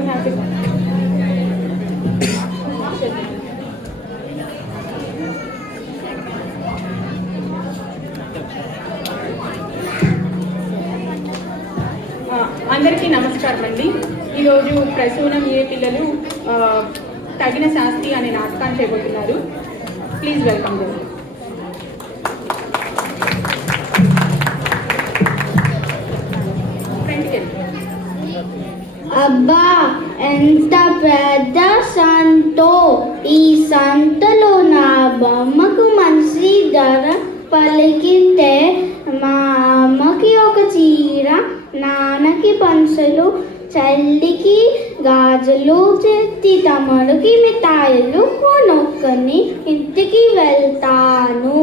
have to. Uh, అందరికీ నమస్కారం అండి. ఈరోజు ప్రసూనం ఏ పిల్లలు తగిన శాస్తి అనే నాటకాన్ని చేయబోతున్నారు. ప్లీజ్ వెల్కమ్ దమ్ అబ్బా! ఎంత పెద్ద సంతో ఈ సంతలో నా బొమ్మకు మంచి ధర పలికితే మా అమ్మకి ఒక చీర నాన్నకి పంచలు చల్లికి గాజులు చెత్తి తమ్ముడికి మిఠాయిలు కొనొక్కని ఇంటికి వెళ్తాను.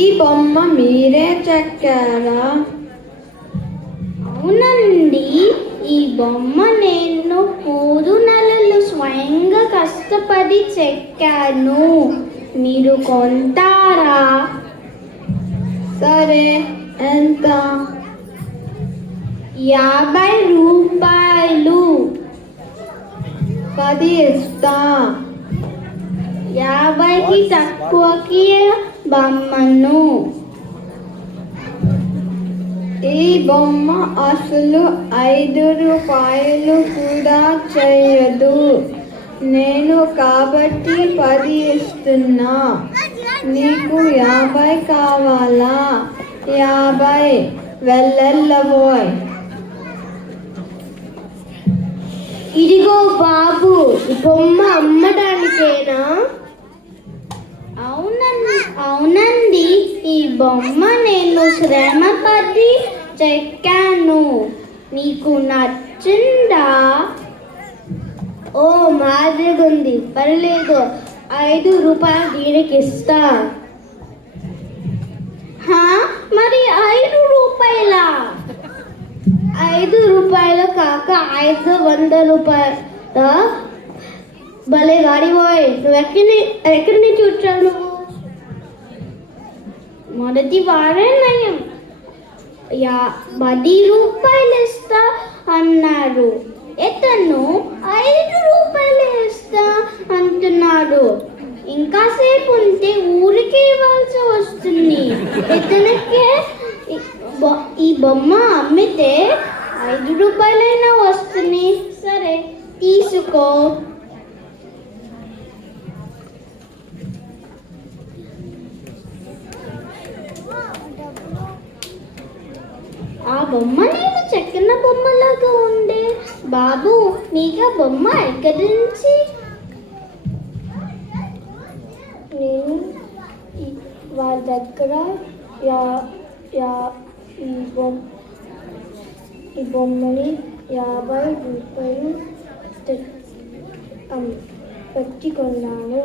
ఈ బొమ్మ మీరే చెక్కారా? అవునండి. ఈ బొమ్మ నేను మూడు నెలలు స్వయంగా కష్టపడి చెక్కాను. మీరు కొంటారా? సరే. ఎంత? యాభై రూపాయలు. పది ఇస్తా. యాభైకి తక్కువకి బొమ్మను. ఈ బొమ్మ అసలు ఐదు రూపాయలు కూడా చేయదు. నేను కాబట్టి పది ఇస్తున్నా. నీకు యాభై కావాలా? యాభై. వెళ్ళల్లబోయ్ ఇదిగో బాబు బొమ్మ అమ్మడానికేనా అవునండి అవునండి ఈ బొమ్మ నేను శ్రమపడి చెక్కాను. నీకు నచ్చిందా? ఓ మాదిరిగుంది. పర్లేదు. ఐదు రూపాయలు దీనికి ఇస్తా మరి ఐదు రూపాయల? ఐదు రూపాయలు కాక ఐదు వంద రూపాయల? భలే గాడి పోయ్ నువ్వు ఎక్కడి ఎక్కడి నుంచి వచ్చావు నువ్వు? మొదటి వారే నయం. యా పది రూపాయలు ఇస్తా అన్నారు. ఇతను ఐదు రూపాయలు ఇస్తా అంటున్నాడు. ఇంకా సేపు ఉంటే ఊరికి ఇవ్వాల్సి వస్తుంది. ఇతనికి బొ- ఈ బొమ్మ అమ్మితే ఐదు రూపాయలైనా వస్తుంది. సరే తీసుకో ఆ బొమ్మ నేను చెక్కిన బొమ్మలాగా ఉండే. బాబు నీకు ఆ బొమ్మ ఎక్కడి నుంచి? నేను వాళ్ళ దగ్గర యా యా ఈ బొమ్మ ఈ బొమ్మని యాభై రూపాయలు తె- పెట్టి కొన్నాను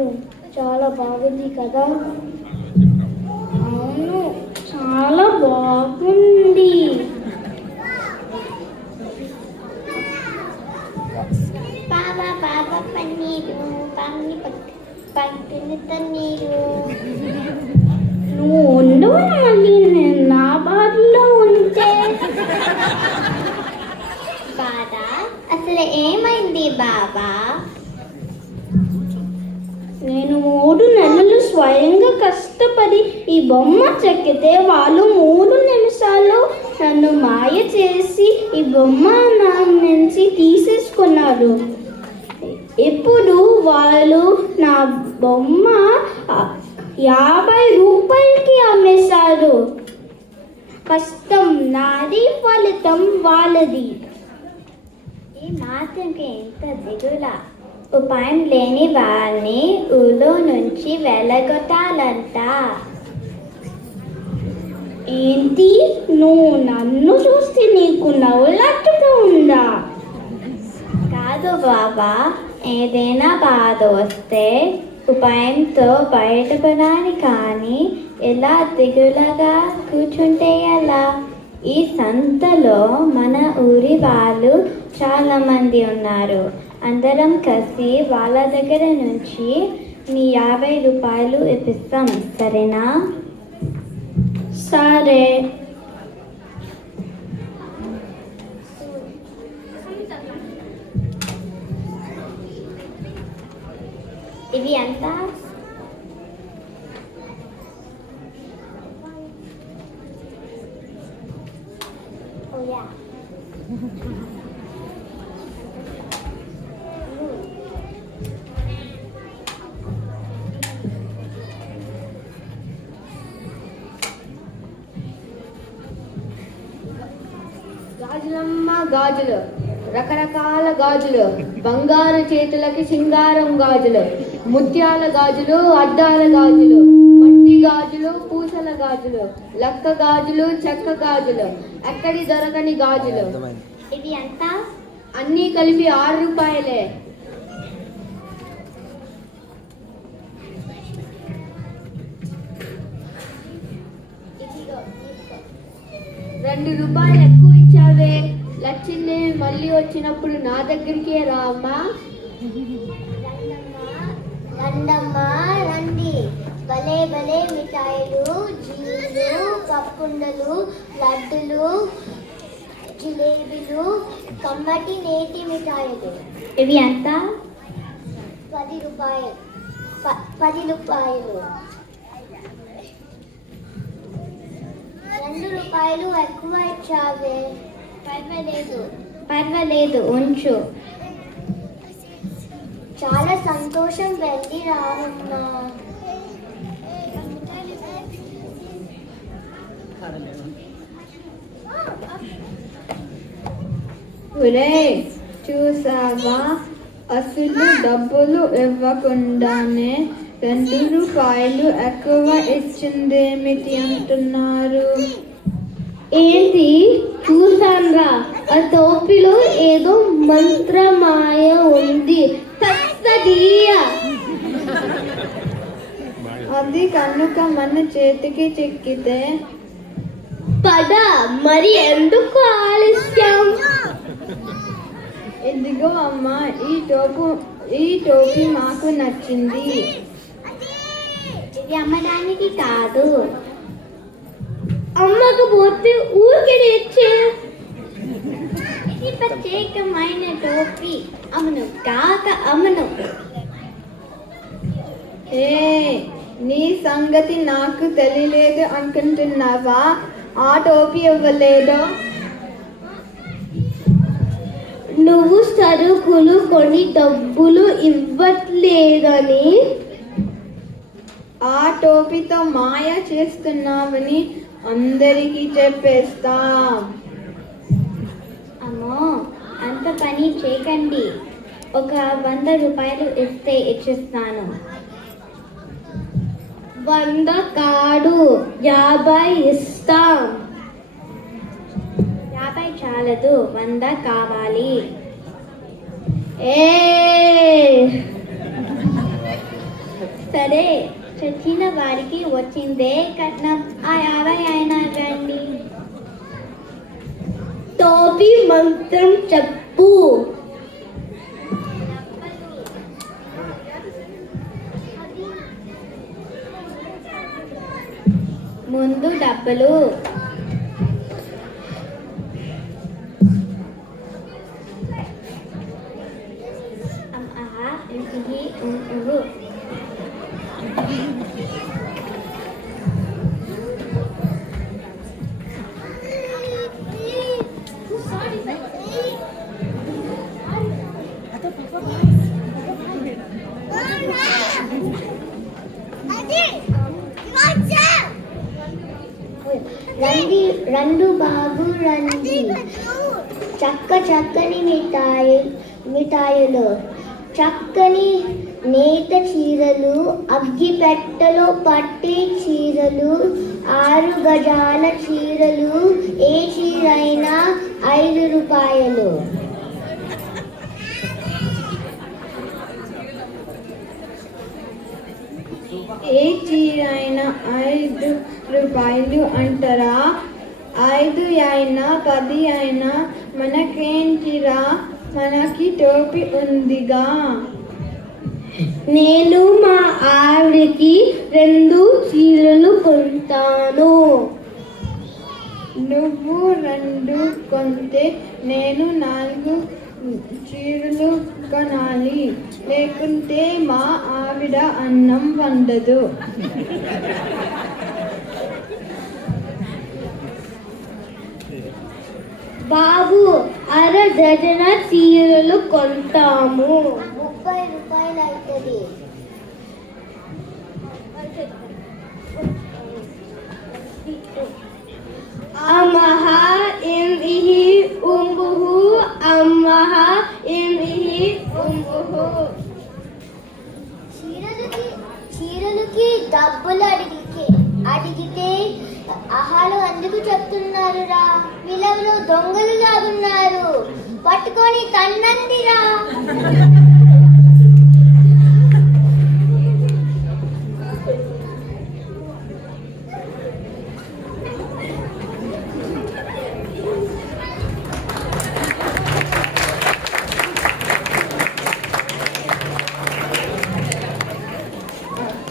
చాలా బాగుంది కదా? అవును చాలా బాగుంది. పట్టిన తన్నీరు నువ్వు ఉండు మళ్ళీ నేను నా బాధలో ఉంటే. బాధ? అసలు ఏమైంది బాబా? నేను మూడు నెలలు స్వయంగా కష్టపడి ఈ బొమ్మ చెక్కితే వాళ్ళు మూడు నిమిషాలు నన్ను మాయ చేసి ఈ బొమ్మ నా నుంచి తీసేసుకున్నారు. ఇప్పుడు వాళ్ళు నా బొమ్మ యాభై రూపాయలకి అమ్మేశారు. కష్టం నాది ఫలితం వాళ్ళది. ఈ మాత్రంకి ఎంత దిగుల? ఉపాయం లేని వాళ్ళని ఊళ్ళో నుంచి వెళ్ళగొట్టాలంట ఏంటి? నువ్వు నన్ను చూస్తే నీకు నవ్వులట్టుగా ఉందా? కాదు బాబా ఏదైనా బాధ వస్తే ఉపాయంతో బయటపడాలి కానీ ఎలా దిగులగా కూర్చుంటే ఎలా? ఈ సంతలో మన ఊరి వాళ్ళు చాలా మంది ఉన్నారు. అందరం కలిసి వాళ్ళ దగ్గర నుంచి నీ యాభై రూపాయలు ఇప్పిస్తాం. సరేనా? సరే. ఇవి ఎంత? గాజులమ్మ గాజులు రకరకాల గాజులు బంగారు చేతులకి సింగారం గాజులు. ముత్యాల గాజులు అడ్డాల గాజులు మట్టి గాజులు పూసల గాజులు లక్క గాజులు చెక్క గాజులు ఎక్కడి దొరకని గాజులు? ఇవి అంతా అన్నీ కలిపి ఆరు రూపాయలే. రెండు రూపాయలు ఎక్కువ ఇచ్చావే. లచ్చిందే మళ్ళీ వచ్చినప్పుడు నా దగ్గరికే రా అమ్మా. రండమ్మా రండి. భలే భలే మిఠాయిలు జీలు పప్పుండలు లడ్డులు జిలేబీలు కమ్మటి నేతి మిఠాయిలు. ఇవి అంతా పది రూపాయలు. ప- పది రూపాయలు. రెండు రూపాయలు ఎక్కువ ఇచ్చావే. పర్వాలేదు. పర్వాలేదు ఉంచు. చాలా సంతోషం వెళ్ళి రావమ్మా ఒరే చూసావా? అసలు డబ్బులు ఇవ్వకుండానే రెండు రూపాయలు ఎక్కువ ఇచ్చిందేమిటి అంటున్నారు? ఏంటి? చూసాన్రా ఆ టోపీలో ఏదో మంత్రమాయ ఉంది. అది కనుక మన చేతికి చిక్కితే? పద మరి ఎందుకు ఆలస్యం? ఇదిగో అమ్మా ఈ టోపు ఈ టోపీ మాకు నచ్చింది. ఇది అమ్మడానికి కాదు. అమ్మకపోతే ఊరికే ఇచ్చే ఇది ప్రత్యేకమైన టోపీ అమ్మను కాక అమ్మను ఏ నీ సంగతి నాకు తెలియలేదు అనుకుంటున్నావా ఆ టోపీ ఇవ్వలేదో నువ్వు సరుకులు కొని డబ్బులు ఇవ్వట్లేదని ఆ టోపీతో మాయ చేస్తున్నావని అందరికీ చెప్పేస్తా. పని చేయకండి. ఒక వంద రూపాయలు ఇస్తే ఇచ్చిస్తాను. వంద కాడు యాభై ఇస్తాం. యాభై చాలదు వంద కావాలి. ఏ! సరే చచ్చిన వారికి వచ్చిందే కట్నం. ఆ యాభై అయినా రండి. టోపీ మంత్రం చెప్పు ముందు డబ్బులు. అమ్ ఆహా ఇంటికి ఉండు రండి రండు బాబు రండి. చక్క చక్కని మిఠాయి మిఠాయిలు. చక్కని నేత చీరలు అగ్గిపెట్టలో పట్టే చీరలు ఆరు గజాల చీరలు ఏ చీరైనా ఐదు రూపాయలు. ఏ చీర అయినా ఐదు రూపాయలు అంటారా? ఐదు అయినా పది అయినా మనకేంటిరా? మనకి టోపీ ఉందిగా. నేను మా ఆవిడకి రెండు చీరలు కొంటాను. నువ్వు రెండు కొంటే నేను నాలుగు చీరలు కొనాలి. లేకుంటే మా ఆవిడ అన్నం వండదు. బాబు అర డజన చీరలు కొంటాము. ముప్పై రూపాయలు. అవుతుంది చెప్తున్నారు రా దొంగలు లాగున్నారు. పట్టుకొని తన్నందిరా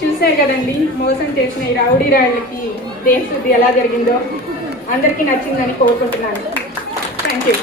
చూసే కదండి మోసం చేసిన ఈ రౌడీ రాళ్ళకి దేశశుద్ధి ఎలా జరిగిందో. అందరికీ నచ్చిందని కోరుకుంటున్నాను. Thank you